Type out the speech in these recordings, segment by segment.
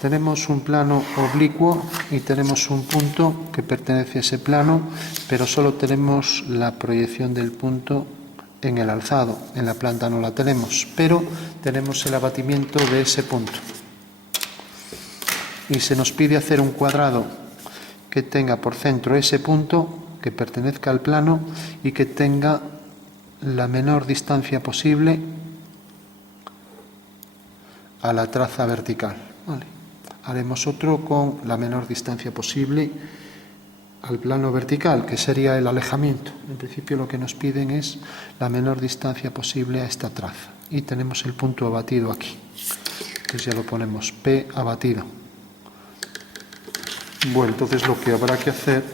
Tenemos un plano oblicuo y tenemos un punto que pertenece a ese plano, pero solo tenemos la proyección del punto en el alzado. En la planta no la tenemos, pero tenemos el abatimiento de ese punto. Y se nos pide hacer un cuadrado que tenga por centro ese punto, que pertenezca al plano y que tenga la menor distancia posible a la traza vertical. ¿Vale? Haremos otro con la menor distancia posible al plano vertical, que sería el alejamiento. En principio lo que nos piden es la menor distancia posible a esta traza. Y tenemos el punto abatido aquí. Entonces ya lo ponemos P abatido. Bueno, entonces lo que habrá que hacer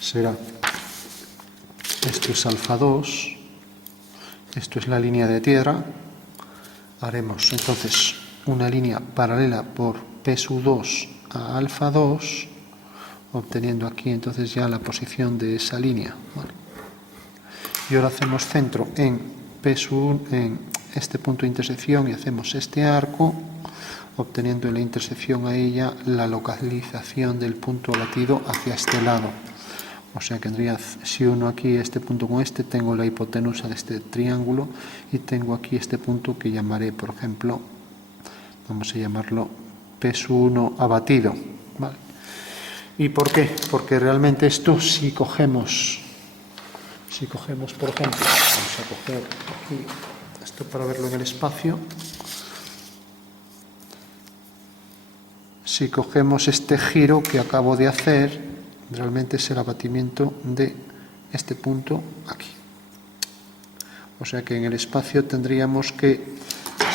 será, esto es alfa 2, esto es la línea de tierra, haremos entonces una línea paralela por P sub 2 a alfa 2, obteniendo aquí entonces ya la posición de esa línea. ¿Vale? Y ahora hacemos centro en P sub 1, en este punto de intersección, y hacemos este arco, obteniendo en la intersección a ella la localización del punto abatido hacia este lado. O sea que tendría, si uno aquí este punto con este, tengo la hipotenusa de este triángulo y tengo aquí este punto que llamaré, por ejemplo, vamos a llamarlo P sub 1 abatido. ¿Vale? ¿Y por qué? Porque realmente esto, si cogemos, por ejemplo, vamos a coger aquí esto para verlo en el espacio. Si cogemos este giro que acabo de hacer, realmente es el abatimiento de este punto aquí. O sea que en el espacio tendríamos que,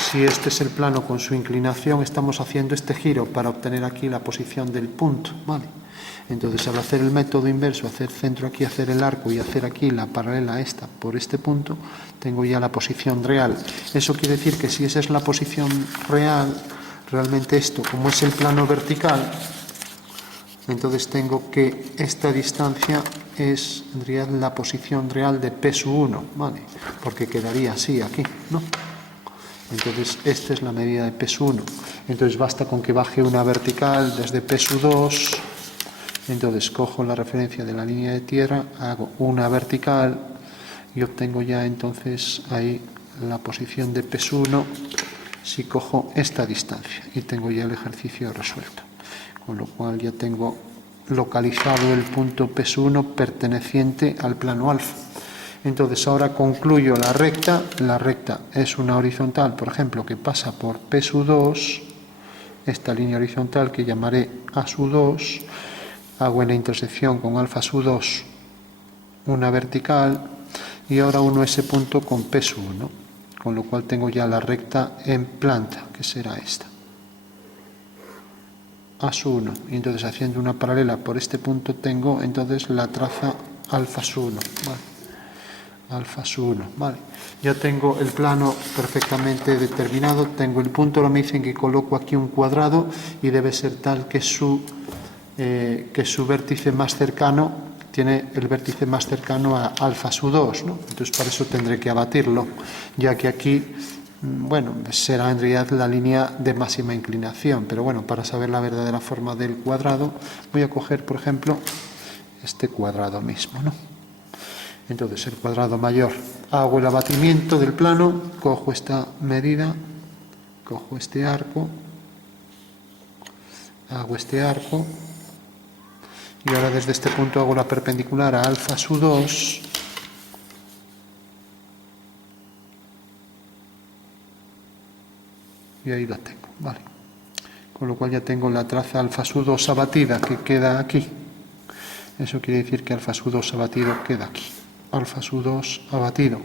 si este es el plano con su inclinación, estamos haciendo este giro para obtener aquí la posición del punto, ¿vale? Entonces, al hacer el método inverso, hacer centro aquí, hacer el arco y hacer aquí la paralela a esta por este punto, tengo ya la posición real. Eso quiere decir que si esa es la posición real, realmente esto, como es el plano vertical, entonces tengo que esta distancia es la posición real de P sub 1, ¿vale? Porque quedaría así aquí, ¿no? Entonces esta es la medida de P sub 1. Entonces basta con que baje una vertical desde P sub 2. Entonces cojo la referencia de la línea de tierra, hago una vertical y obtengo ya entonces ahí la posición de P sub 1 si cojo esta distancia, y tengo ya el ejercicio resuelto. Con lo cual ya tengo localizado el punto P sub 1 perteneciente al plano alfa. Entonces ahora concluyo la recta. La recta es una horizontal, por ejemplo, que pasa por P sub 2, esta línea horizontal que llamaré A sub 2, hago en la intersección con alfa sub 2 una vertical, y ahora uno ese punto con P sub 1, con lo cual tengo ya la recta en planta, que será esta. A sub 1, y entonces haciendo una paralela por este punto tengo entonces la traza alfa sub 1, ¿vale? Alfa sub 1, ¿vale? Ya tengo el plano perfectamente determinado, tengo el punto, ahora me dicen que coloco aquí un cuadrado y debe ser tal que su vértice más cercano tiene el vértice más cercano a alfa sub 2, ¿no? Entonces para eso tendré que abatirlo, ya que aquí, bueno, será en realidad la línea de máxima inclinación, pero bueno, para saber la verdadera forma del cuadrado voy a coger, por ejemplo, este cuadrado mismo, ¿no? Entonces el cuadrado mayor, hago el abatimiento del plano, cojo esta medida, cojo este arco, hago este arco, y ahora desde este punto hago la perpendicular a alfa sub 2, y ahí la tengo, ¿vale? Con lo cual ya tengo la traza alfa sub 2 abatida que queda aquí. Eso quiere decir que alfa sub 2 abatido queda aquí. Alfa sub 2 abatido.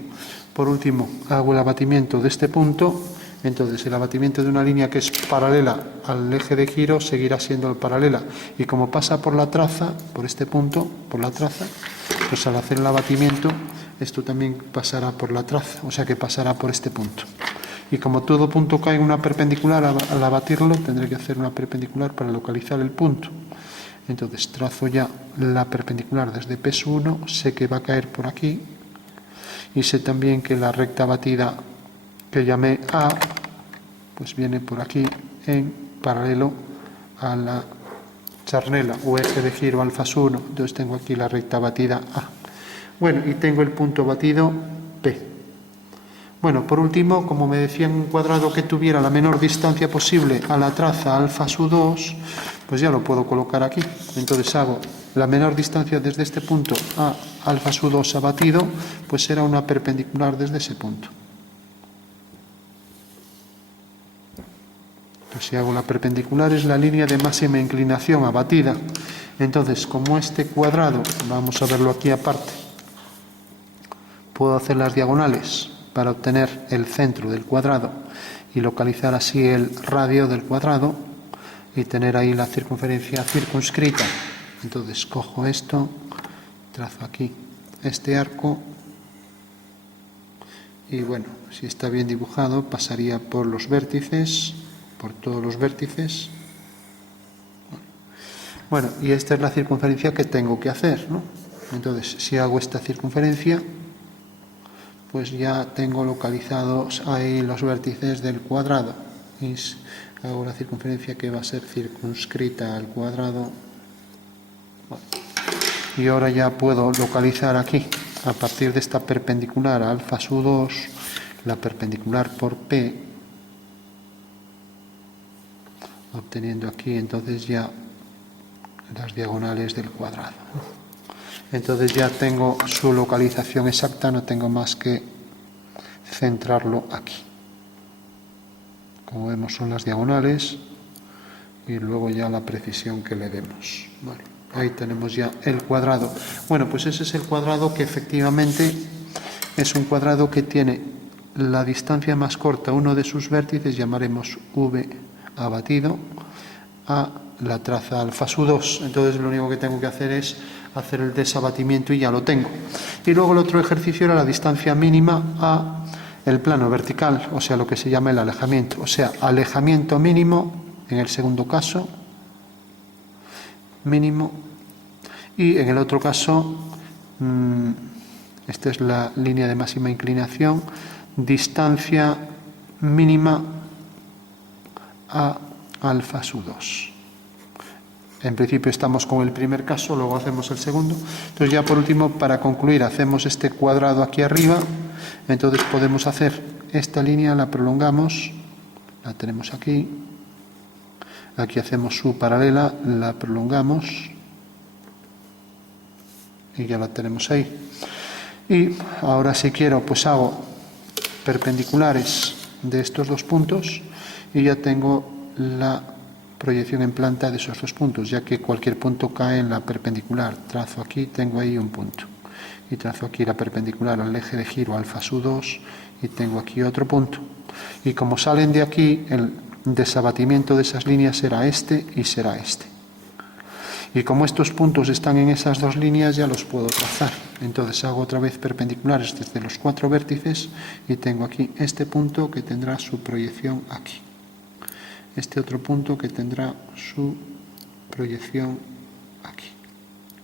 Por último, hago el abatimiento de este punto. Entonces, el abatimiento de una línea que es paralela al eje de giro seguirá siendo paralela. Y como pasa por la traza, por este punto, por la traza, pues al hacer el abatimiento, esto también pasará por la traza, o sea que pasará por este punto. Y como todo punto cae en una perpendicular, al abatirlo tendré que hacer una perpendicular para localizar el punto. Entonces trazo ya la perpendicular desde P sub 1, sé que va a caer por aquí, y sé también que la recta batida que llamé A, pues viene por aquí en paralelo a la charnela o eje de giro alfa 1, entonces tengo aquí la recta batida A. Bueno, y tengo el punto batido P. Bueno, por último, como me decían, un cuadrado que tuviera la menor distancia posible a la traza alfa su 2, pues ya lo puedo colocar aquí. Entonces hago la menor distancia desde este punto a alfa su 2 abatido, pues será una perpendicular desde ese punto. Entonces, si hago la perpendicular es la línea de máxima inclinación abatida. Entonces, como este cuadrado, vamos a verlo aquí aparte, puedo hacer las diagonales para obtener el centro del cuadrado y localizar así el radio del cuadrado y tener ahí la circunferencia circunscrita. Entonces cojo esto, trazo aquí este arco y bueno, si está bien dibujado pasaría por los vértices, por todos los vértices. Bueno, y esta es la circunferencia que tengo que hacer, ¿no? Entonces, si hago esta circunferencia, pues ya tengo localizados ahí los vértices del cuadrado. Y hago la circunferencia que va a ser circunscrita al cuadrado. Y ahora ya puedo localizar aquí, a partir de esta perpendicular a alfa su 2, la perpendicular por P, obteniendo aquí entonces ya las diagonales del cuadrado. Entonces ya tengo su localización exacta, no tengo más que centrarlo aquí. Como vemos son las diagonales y luego ya la precisión que le demos. Vale, ahí tenemos ya el cuadrado. Bueno, pues ese es el cuadrado que efectivamente es un cuadrado que tiene la distancia más corta, uno de sus vértices, llamaremos V abatido, a la traza alfa su 2. Entonces lo único que tengo que hacer es hacer el desabatimiento y ya lo tengo. Y luego el otro ejercicio era la distancia mínima a el plano vertical, o sea, lo que se llama el alejamiento. O sea, alejamiento mínimo, en el segundo caso, mínimo, y en el otro caso, esta es la línea de máxima inclinación, distancia mínima a alfa su 2. En principio estamos con el primer caso, luego hacemos el segundo. Entonces ya por último, para concluir, hacemos este cuadrado aquí arriba. Entonces podemos hacer esta línea, la prolongamos, la tenemos aquí. Aquí hacemos su paralela, la prolongamos y ya la tenemos ahí. Y ahora si quiero, pues hago perpendiculares de estos dos puntos y ya tengo la proyección en planta de esos dos puntos, ya que cualquier punto cae en la perpendicular. Trazo aquí, tengo ahí un punto. Y trazo aquí la perpendicular al eje de giro alfa su 2 y tengo aquí otro punto. Y como salen de aquí, el desabatimiento de esas líneas será este y será este. Y como estos puntos están en esas dos líneas, ya los puedo trazar. Entonces hago otra vez perpendiculares desde los cuatro vértices y tengo aquí este punto que tendrá su proyección aquí. Este otro punto que tendrá su proyección aquí.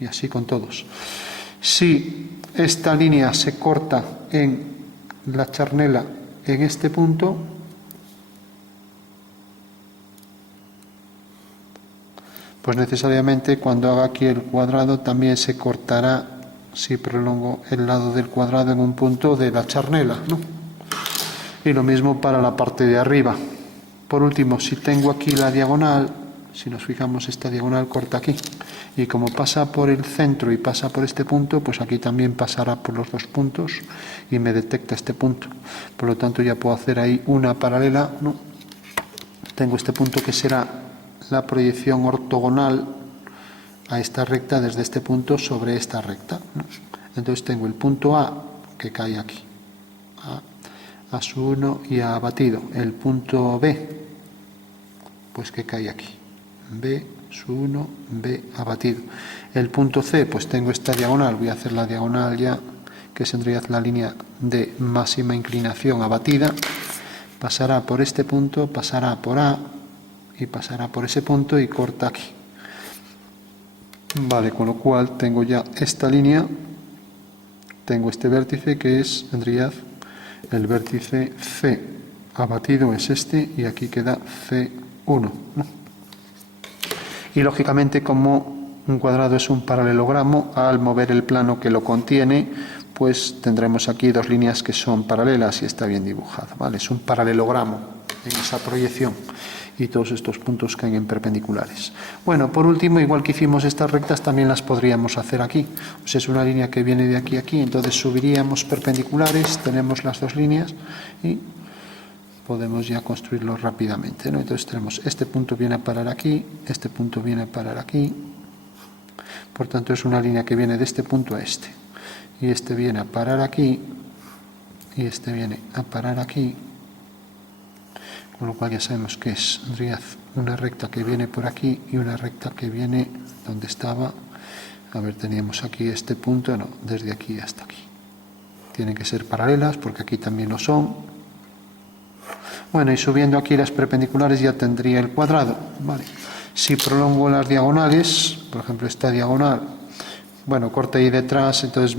Y así con todos. Si esta línea se corta en la charnela en este punto, pues necesariamente cuando haga aquí el cuadrado también se cortará, si prolongo el lado del cuadrado en un punto de la charnela, ¿no? Y lo mismo para la parte de arriba. Por último, si tengo aquí la diagonal, si nos fijamos, esta diagonal corta aquí. Y como pasa por el centro y pasa por este punto, pues aquí también pasará por los dos puntos y me detecta este punto. Por lo tanto, ya puedo hacer ahí una paralela, ¿no? Tengo este punto que será la proyección ortogonal a esta recta desde este punto sobre esta recta, ¿no? Entonces tengo el punto A que cae aquí, A su 1 y A abatido. El punto B, pues que cae aquí, B su 1, B abatido. El punto C, pues tengo esta diagonal, voy a hacer la diagonal ya, que tendría la línea de máxima inclinación abatida, pasará por este punto, pasará por A y pasará por ese punto y corta aquí. Vale, con lo cual tengo ya esta línea, tengo este vértice que es, tendría el vértice C abatido, es este, y aquí queda C1, ¿no? Y lógicamente, como un cuadrado es un paralelogramo, al mover el plano que lo contiene, pues tendremos aquí dos líneas que son paralelas y está bien dibujado, ¿vale? Es un paralelogramo en esa proyección y todos estos puntos caen en perpendiculares. Bueno, por último, igual que hicimos estas rectas, también las podríamos hacer aquí. O sea, es una línea que viene de aquí a aquí, entonces subiríamos perpendiculares, tenemos las dos líneas y podemos ya construirlo rápidamente, ¿no? Entonces tenemos este punto viene a parar aquí, este punto viene a parar aquí, por tanto es una línea que viene de este punto a este, y este viene a parar aquí, y este viene a parar aquí, con lo cual ya sabemos que es una recta que viene por aquí y una recta que viene donde estaba. A ver, teníamos aquí este punto, no, desde aquí hasta aquí. Tienen que ser paralelas porque aquí también lo son. Bueno, y subiendo aquí las perpendiculares ya tendría el cuadrado, ¿vale? Si prolongo las diagonales, por ejemplo esta diagonal, bueno, corta ahí detrás, entonces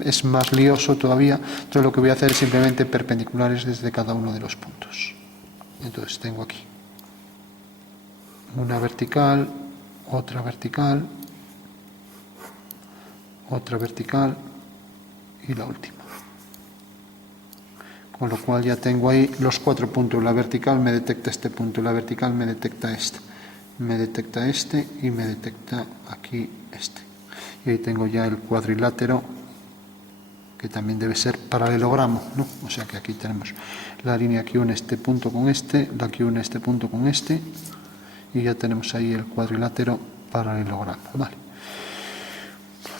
es más lioso todavía. Entonces lo que voy a hacer es simplemente perpendiculares desde cada uno de los puntos. Entonces tengo aquí una vertical, otra vertical, otra vertical y la última. Con lo cual ya tengo ahí los 4 puntos. La vertical me detecta este punto, la vertical me detecta este y me detecta aquí este. Y ahí tengo ya el cuadrilátero, que también debe ser paralelogramo, ¿no? O sea que aquí tenemos la línea que une este punto con este, la que une este punto con este, y ya tenemos ahí el cuadrilátero paralelogramo, ¿vale?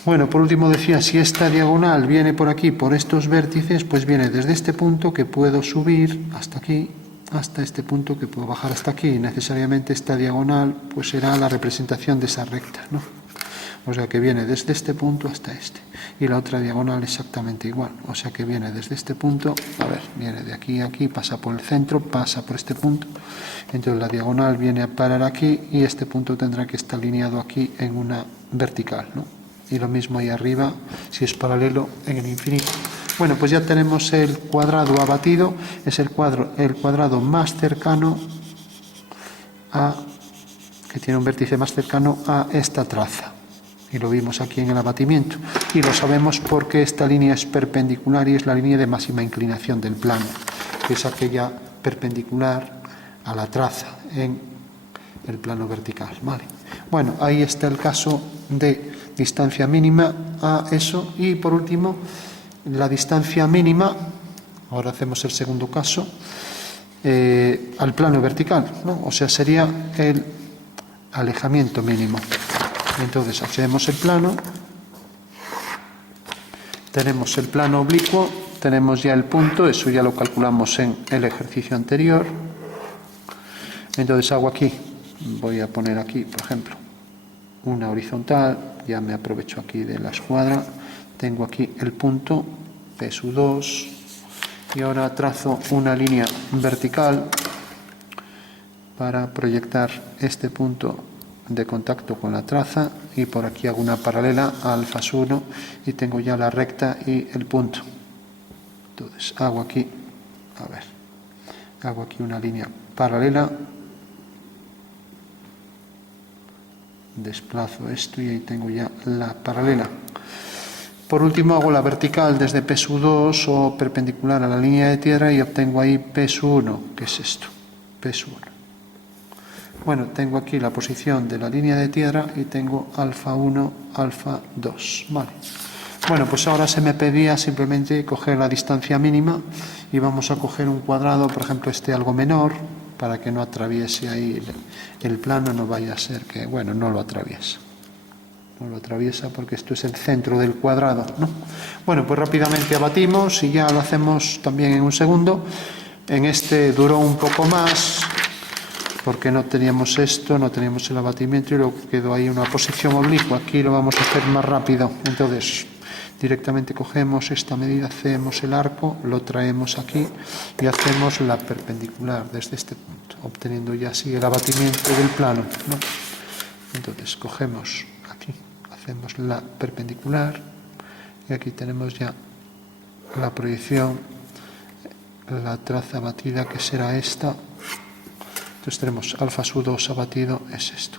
Bueno, por último decía, si esta diagonal viene por aquí, por estos vértices, pues viene desde este punto que puedo subir hasta aquí, hasta este punto que puedo bajar hasta aquí. Y necesariamente esta diagonal pues será la representación de esa recta, ¿no? O sea que viene desde este punto hasta este. Y la otra diagonal exactamente igual. O sea que viene desde este punto, a ver, viene de aquí a aquí, pasa por el centro, pasa por este punto. Entonces la diagonal viene a parar aquí y este punto tendrá que estar alineado aquí en una vertical, ¿no? Y lo mismo ahí arriba, si es paralelo, en el infinito. Bueno, pues ya tenemos el cuadrado abatido. Es el cuadrado más cercano a, que tiene un vértice más cercano a esta traza. Y lo vimos aquí en el abatimiento. Y lo sabemos porque esta línea es perpendicular y es la línea de máxima inclinación del plano, que es aquella perpendicular a la traza en el plano vertical, ¿vale? Bueno, ahí está el caso de distancia mínima a eso. Y por último, la distancia mínima, ahora hacemos el segundo caso, al plano vertical, ¿no? O sea, sería el alejamiento mínimo. Entonces hacemos el plano, tenemos el plano oblicuo, tenemos ya el punto, eso ya lo calculamos en el ejercicio anterior. Entonces hago aquí, voy a poner aquí, por ejemplo, una horizontal, ya me aprovecho aquí de la escuadra, tengo aquí el punto P2 y ahora trazo una línea vertical para proyectar este punto de contacto con la traza y por aquí hago una paralela a alfa1 y tengo ya la recta y el punto. Entonces hago aquí, a ver, hago aquí una línea paralela, desplazo esto y ahí tengo ya la paralela. Por último hago la vertical desde P2 o perpendicular a la línea de tierra y obtengo ahí P1, que es esto, P1. Bueno, tengo aquí la posición de la línea de tierra y tengo alfa1, alfa2, ¿vale? Bueno, pues ahora se me pedía simplemente coger la distancia mínima y vamos a coger un cuadrado, por ejemplo este algo menor, para que no atraviese ahí el plano, no vaya a ser que, bueno, no lo atraviesa. No lo atraviesa porque esto es el centro del cuadrado, ¿no? Bueno, pues rápidamente abatimos y ya lo hacemos también en un segundo. En este duró un poco más, porque no teníamos esto, no teníamos el abatimiento y luego quedó ahí una posición oblicua. Aquí lo vamos a hacer más rápido. Entonces, directamente cogemos esta medida, hacemos el arco, lo traemos aquí y hacemos la perpendicular desde este punto, obteniendo ya así el abatimiento del plano, ¿no? Entonces, cogemos aquí, hacemos la perpendicular y aquí tenemos ya la proyección, la traza abatida que será esta. Entonces tenemos alfa2 abatido, es esto.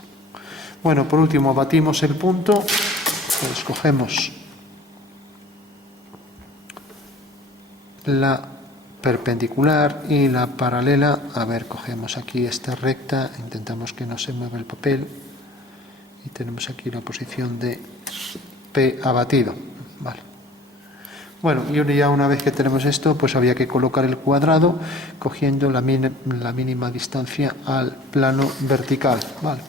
Bueno, por último batimos el punto, pues cogemos la perpendicular y la paralela. A ver, cogemos aquí esta recta, intentamos que no se mueva el papel y tenemos aquí la posición de P abatido. Vale. Bueno, y ya una vez que tenemos esto, pues había que colocar el cuadrado cogiendo la mínima distancia al plano vertical. Vale.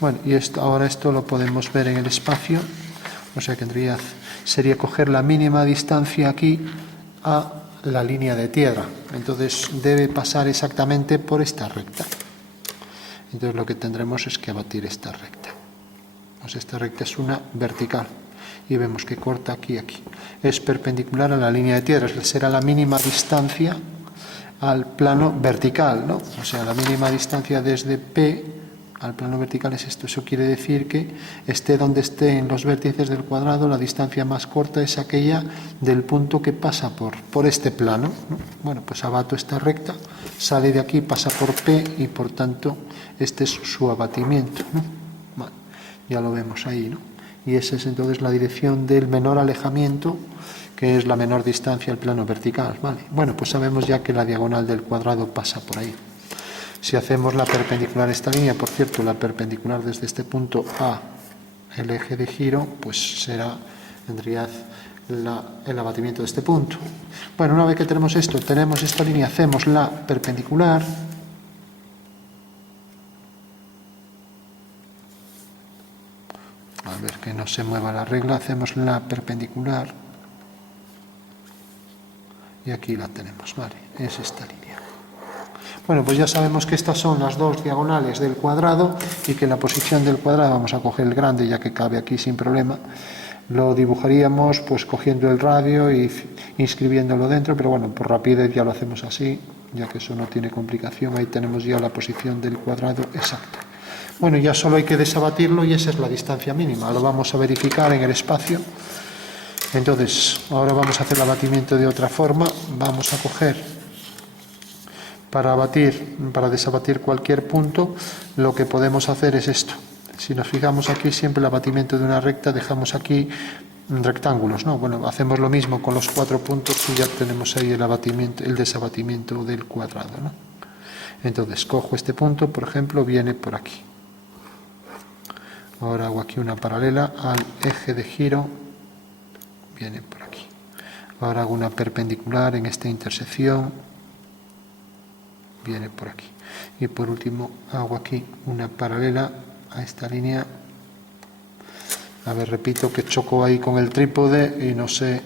Bueno, y ahora esto lo podemos ver en el espacio, o sea que sería coger la mínima distancia aquí a la línea de tierra. Entonces debe pasar exactamente por esta recta. Entonces lo que tendremos es que abatir esta recta. Pues esta recta es una vertical y vemos que corta aquí y aquí. Es perpendicular a la línea de tierra, será la mínima distancia al plano vertical, ¿no? O sea, la mínima distancia desde P al plano vertical es esto. Eso quiere decir que esté donde esté en los vértices del cuadrado, la distancia más corta es aquella del punto que pasa por este plano, ¿no? Bueno, pues abato esta recta, sale de aquí, pasa por P y por tanto este es su abatimiento, ¿no? Vale, ya lo vemos ahí, ¿no? Y esa es entonces la dirección del menor alejamiento, que es la menor distancia al plano vertical, ¿vale? Bueno, pues sabemos ya que la diagonal del cuadrado pasa por ahí. Si hacemos la perpendicular a esta línea, por cierto, la perpendicular desde este punto a el eje de giro, pues tendría el abatimiento de este punto. Bueno, una vez que tenemos esto, tenemos esta línea, hacemos la perpendicular. A ver que no se mueva la regla, hacemos la perpendicular. Y aquí la tenemos, vale, es esta línea. Bueno, pues ya sabemos que estas son las dos diagonales del cuadrado y que la posición del cuadrado, vamos a coger el grande ya que cabe aquí sin problema, lo dibujaríamos pues cogiendo el radio y inscribiéndolo dentro, pero bueno, por rapidez ya lo hacemos así, ya que eso no tiene complicación. Ahí tenemos ya la posición del cuadrado exacta. Bueno, ya solo hay que desabatirlo y esa es la distancia mínima, lo vamos a verificar en el espacio. Entonces, ahora vamos a hacer el abatimiento de otra forma, vamos a coger... Para desabatir cualquier punto, lo que podemos hacer es esto. Si nos fijamos aquí, siempre el abatimiento de una recta, dejamos aquí rectángulos, ¿no? Bueno, hacemos lo mismo con los 4 puntos y ya tenemos ahí el desabatimiento del cuadrado, ¿no? Entonces, cojo este punto, por ejemplo, viene por aquí. Ahora hago aquí una paralela al eje de giro, viene por aquí. Ahora hago una perpendicular en esta intersección, viene por aquí. Y por último hago aquí una paralela a esta línea. A ver, repito que choco ahí con el trípode y no sé.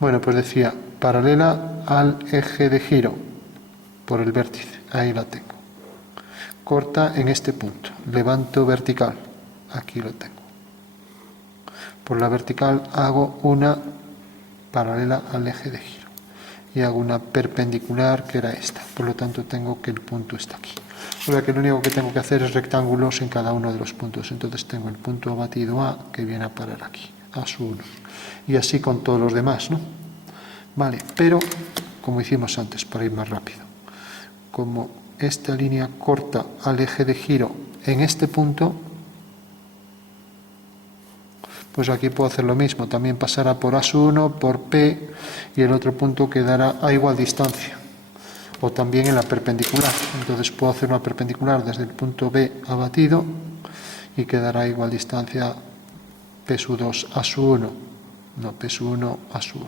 Bueno, pues decía paralela al eje de giro por el vértice, ahí la tengo. Corta en este punto, levanto vertical, aquí lo tengo. Por la vertical hago una paralela al eje de giro y hago una perpendicular que era esta, por lo tanto tengo que el punto está aquí. O sea que lo único que tengo que hacer es rectángulos en cada uno de los puntos. Entonces tengo el punto abatido A que viene a parar aquí, A su 1. Y así con todos los demás, ¿no? Vale, pero como hicimos antes, para ir más rápido, como esta línea corta al eje de giro en este punto, pues aquí puedo hacer lo mismo, también pasará por A1, por P, y el otro punto quedará a igual distancia, o también en la perpendicular. Entonces puedo hacer una perpendicular desde el punto B abatido y quedará a igual distancia P2 A1, no P1 A1.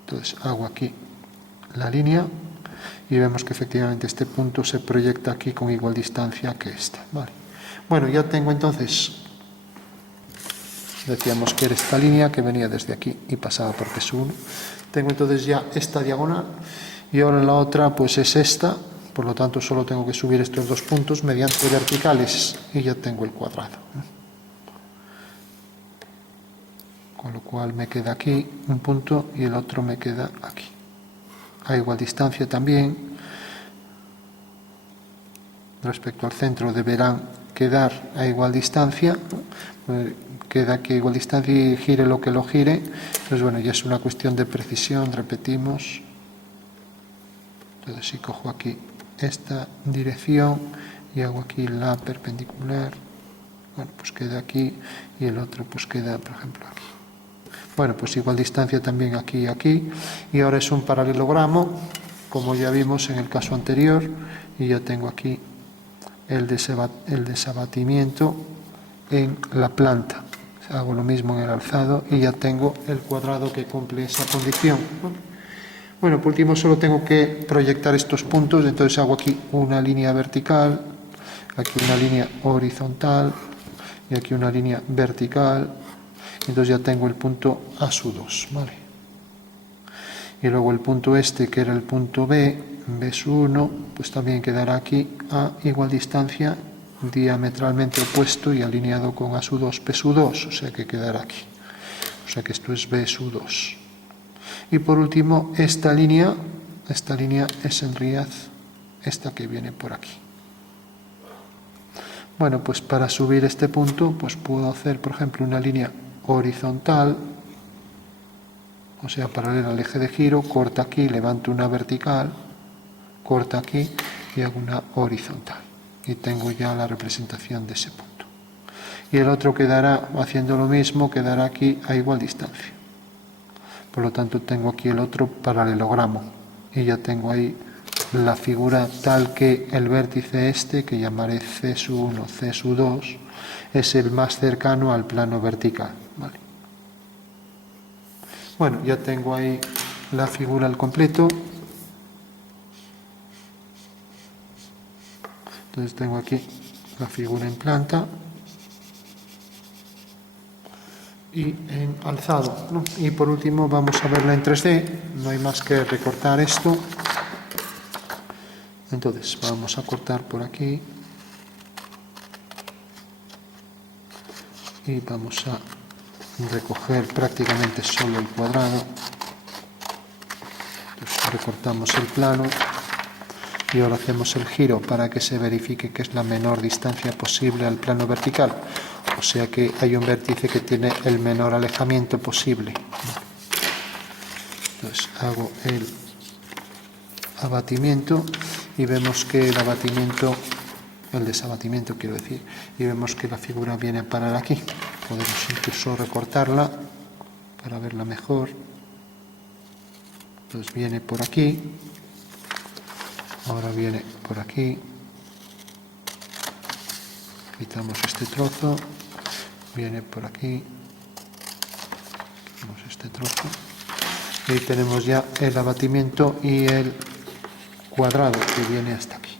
Entonces hago aquí la línea y vemos que efectivamente este punto se proyecta aquí con igual distancia que esta. Vale. Bueno, ya tengo entonces... Decíamos que era esta línea que venía desde aquí y pasaba por P1. Tengo entonces ya esta diagonal y ahora la otra pues es esta, por lo tanto solo tengo que subir estos dos puntos mediante verticales y ya tengo el cuadrado. Con lo cual me queda aquí un punto y el otro me queda aquí. A igual distancia también. Respecto al centro deberán quedar a igual distancia. Queda aquí a igual distancia y gire lo que lo gire. Entonces, bueno, ya es una cuestión de precisión, repetimos. Entonces, si cojo aquí esta dirección y hago aquí la perpendicular. Bueno, pues queda aquí y el otro pues queda, por ejemplo, aquí. Bueno, pues igual distancia también aquí y aquí. Y ahora es un paralelogramo, como ya vimos en el caso anterior, y yo tengo aquí el desabatimiento en la planta. Hago lo mismo en el alzado y ya tengo el cuadrado que cumple esa condición. Bueno, por último solo tengo que proyectar estos puntos, entonces hago aquí una línea vertical, aquí una línea horizontal y aquí una línea vertical, entonces ya tengo el punto A2, ¿vale? Y luego el punto este, que era el punto B, B1, pues también quedará aquí a igual distancia, diametralmente opuesto y alineado con A2, B2, o sea que quedará aquí. O sea que esto es B2. Y por último, esta línea es en realidad esta que viene por aquí. Bueno, pues para subir este punto, pues puedo hacer, por ejemplo, una línea horizontal, o sea, paralela al eje de giro, corta aquí, levanto una vertical, corta aquí y hago una horizontal. Y tengo ya la representación de ese punto. Y el otro quedará, haciendo lo mismo, quedará aquí a igual distancia. Por lo tanto, tengo aquí el otro paralelogramo. Y ya tengo ahí la figura tal que el vértice este, que llamaré C1, C2, es el más cercano al plano vertical. ¿Vale? Bueno, ya tengo ahí la figura al completo. Entonces tengo aquí la figura en planta y en alzado, ¿no? Y por último vamos a verla en 3D, no hay más que recortar esto. Entonces vamos a cortar por aquí y vamos a recoger prácticamente solo el cuadrado. Entonces recortamos el plano y ahora hacemos el giro para que se verifique que es la menor distancia posible al plano vertical. O sea que hay un vértice que tiene el menor alejamiento posible. Entonces hago el abatimiento y vemos que el desabatimiento quiero decir, y vemos que la figura viene a parar aquí. Podemos incluso recortarla para verla mejor. Entonces viene por aquí, ahora viene por aquí, quitamos este trozo, viene por aquí, quitamos este trozo, y tenemos ya el abatimiento y el cuadrado que viene hasta aquí.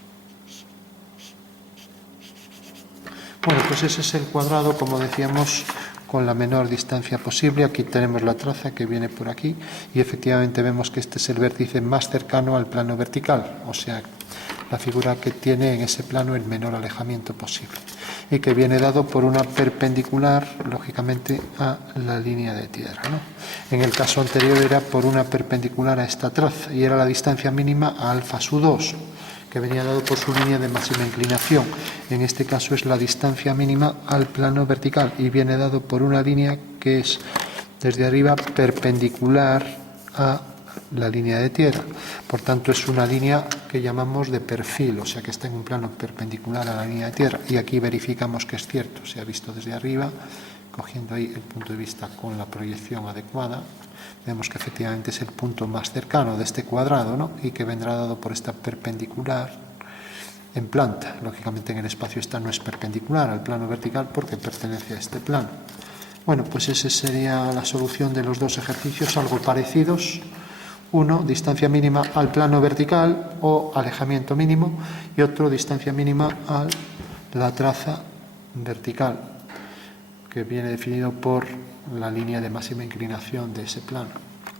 Bueno, pues ese es el cuadrado, como decíamos, con la menor distancia posible. Aquí tenemos la traza que viene por aquí y efectivamente vemos que este es el vértice más cercano al plano vertical, o sea, la figura que tiene en ese plano el menor alejamiento posible y que viene dado por una perpendicular, lógicamente, a la línea de tierra, ¿no? En el caso anterior era por una perpendicular a esta traza y era la distancia mínima a alfa su2, que venía dado por su línea de máxima inclinación. En este caso es la distancia mínima al plano vertical y viene dado por una línea que es desde arriba perpendicular a la línea de tierra. Por tanto, es una línea que llamamos de perfil, o sea que está en un plano perpendicular a la línea de tierra. Y aquí verificamos que es cierto, se ha visto desde arriba, cogiendo ahí el punto de vista con la proyección adecuada. Vemos que efectivamente es el punto más cercano de este cuadrado, ¿no? Y que vendrá dado por esta perpendicular en planta. Lógicamente en el espacio esta no es perpendicular al plano vertical porque pertenece a este plano. Bueno, pues esa sería la solución de los dos ejercicios, algo parecidos. Uno, distancia mínima al plano vertical o alejamiento mínimo, y otro, distancia mínima a la traza vertical, que viene definido por la línea de máxima inclinación de ese plano.